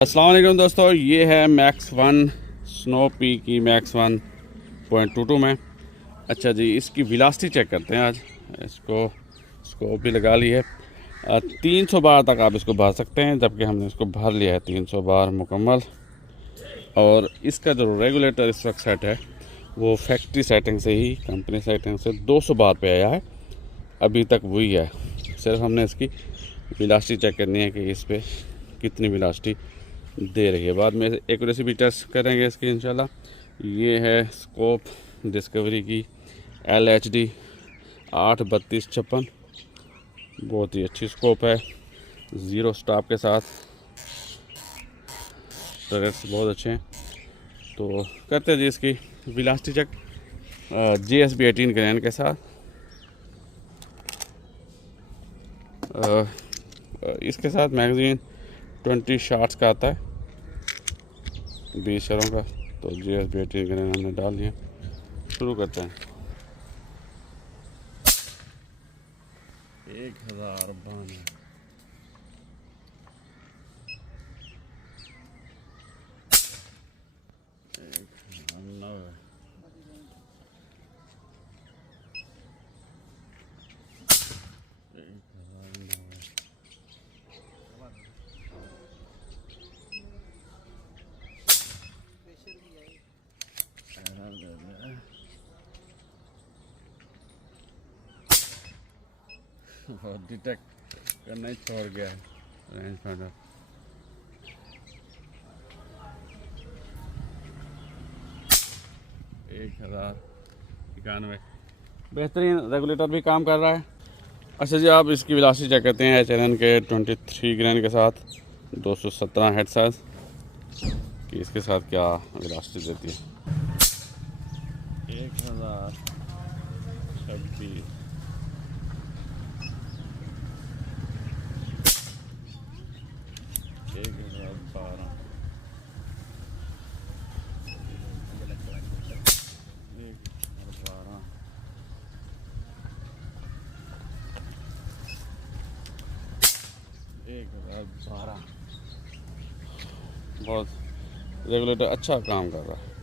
अस्सलाम वालेकुम दोस्तों, ये है मैक्स वन स्नो पी की मैक्स 1.22 में। अच्छा जी, इसकी वेलोसिटी चेक करते हैं आज। इसको स्कोप भी लगा ली है। 300 बार तक आप इसको भर सकते हैं, जबकि हमने इसको भर लिया है 300 बार मुकम्मल। और इसका जो रेगुलेटर इस वक्त सेट है वो फैक्ट्री सेटिंग से ही, कंपनी सेटिंग से 200 बार पे आया है। अभी तक वही है। सिर्फ हमने इसकी वेलोसिटी चेक करनी है कि इस पर कितनी वेलोसिटी दे रही है। बाद में एक्यूरेसी भी टेस्ट करेंगे इसकी इंशाल्लाह। ये है स्कोप डिस्कवरी की LHD 83256, बहुत ही अच्छी स्कोप है। ज़ीरो स्टॉप के साथ टरेट्स बहुत अच्छे हैं। तो करते हैं जी इसकी वेलोसिटी चेक GSB 18 ग्रैंड के साथ। इसके साथ मैगज़ीन 20 शॉट्स का आता है, 20 शरों का। तो GSB 18 ग्रैंड हमने डाल दिया। शुरू करते हैं। 1092 और डिटेक्ट करना ही छोड़ गया है रेंज फाइंडर। एक 1091 बेहतरीन रेगुलेटर भी काम कर रहा है। अच्छा जी, आप इसकी वेलोसिटी चेक करते हैं HLN के 23 ग्रैंड के साथ 217 हेड साइज कि इसके साथ क्या वेलोसिटी देती है। 1026 1012 1012। बहुत रेगुलेटर अच्छा काम कर रहा है।